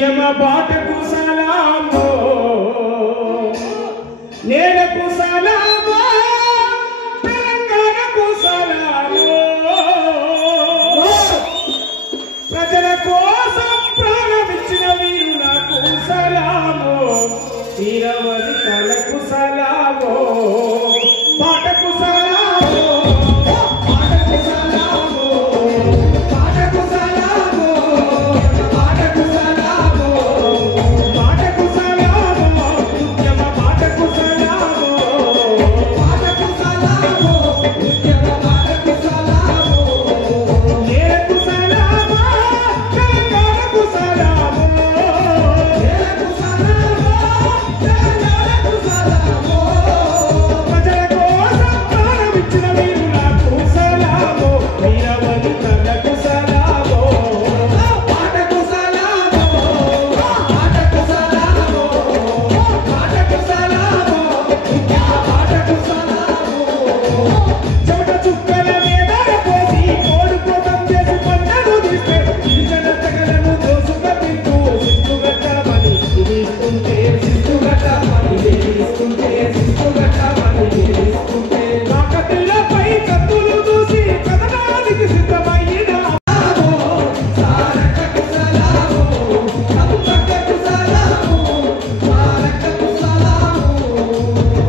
ఉద్యమ బాటకు సలామో నేలకు సలామో తెలంగాణకు సలామో ప్రజల కోసం ప్రాణమిచ్చిన వీరులకు సలామో వీరవనితలకు సలామో బాటకు సలామో బాటకు సలామో బాటకు సలామో బాటకు సలామో బాటకు సలామో ఉద్యమ బాటకు సలామో బాటకు సలామో ఉద్యమ బాటకు సలామో నేలకు సలామో తెలంగాణకు సలామో నేలకు సలామో తెలంగాణకు సలామో ప్రజల కోసం ప్రాణమిచ్చిన వీరులకు సలామో వీరవనితలకు సలామో బాటకు సలామో బాటకు సలామో బాటకు సలామో ఉద్యమ బాటకు సలామో చెమట చుక్కల మీద పోసి కోడు కోసం చేసి పన్నను తీస్తే గిరిజన తెగలను దోసుకతింటూ సిగ్గుగట్టమని పిలుస్తుంటే సిగ్గుగట్టమని పిలుస్తుంటే సిగ్గుగట్టమని పిలుస్తుంటే కాకతీయులపై కత్తులు దూసి కథనానికి సిద్ధమైన సారకకు సలామో కమ్మకకు సలామో సారకకు సలామో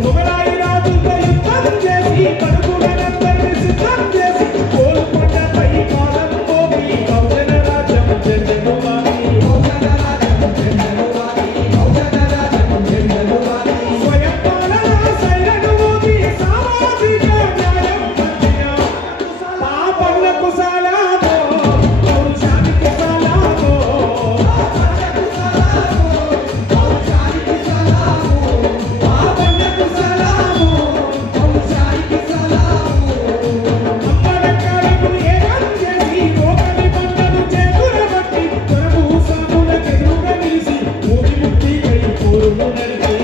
మొగలాయి రాజులతో యుద్ధం చేసి కడుపులనందరినీ సిద్ధం చేసి కోల్కొండపై పాదం మోపి బహుజన రాజ్యం జెండెను వారి బహుజన రాజ్యం జెండెను వారి బహుజన రాజ్యం జెండెను వారి స్వయం పాలన శైలను మోపి సామాజిక న్యాయం పంచిన పాపలకు సలామో పౌరుషానికి సలామో పాపలకు సలామో పౌరుషానికి సలామో పాపలకు సలామో పౌరుషానికి సలామో అమ్మలక్కలకు ఏకం చేసి రోగని పంటలు చేతుల బట్టి తనకు సాములకు ఎదురుగా నిలిచి భూమి ముక్తికై పోరును నడిపి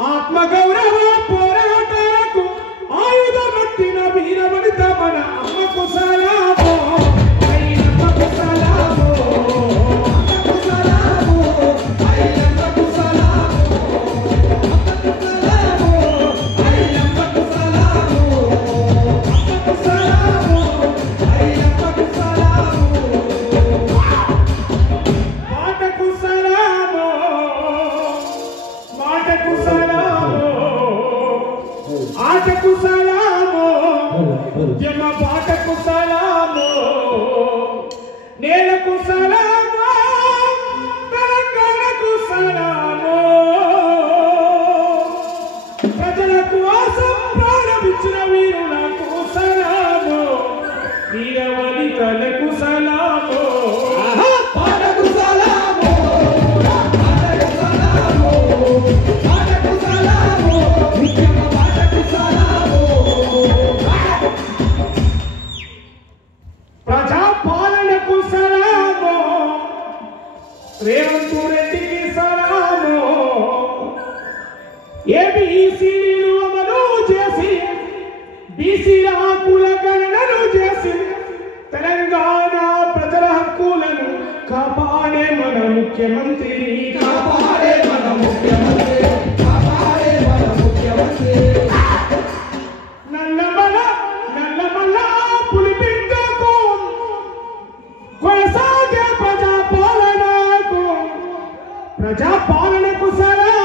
ఆత్మగౌరవ పోరాటాలకు ఆయుధమట్టిన వీరవనిత మన అమ్మకు సలామో ఐలమ్మకు సలామో అమ్మకు సలామో ఐలమ్మకు సలామో అమ్మకు సలామో ఐలమ్మకు సలామో అమ్మకు సలామో ఐలమ్మకు సలామో మాటకు సలామో మాటకు సలామో ఆటకు సలామో ఉద్యమ బాటకు సలామో నేలకు సలామో తెలంగాణకు సలామో ప్రజల కోసం ప్రాణమిచ్చిన వీరులకు సలామో వీరవనితలకు సలామో బాటకు సలామో బాటకు సలామో బాటకు సలామో ఉద్యమ బాటకు సలామో ప్రజా పాలనకు సలామో రేవంత్ రెడ్డికి సలామో ఏబీసీలు అమలు చేసి బీసీల హక్కుల గణనలు చేసి తెలంగాణ ప్రజల హక్కులను కాపాడే మన ముఖ్యమంత్రిని కాపాడే మన ముఖ్యమంత్రి కాపాడే మన ముఖ్యమంత్రి నల్లమల పులిబిడ్డకు కొనసాగే ప్రజాపాలనకు సలా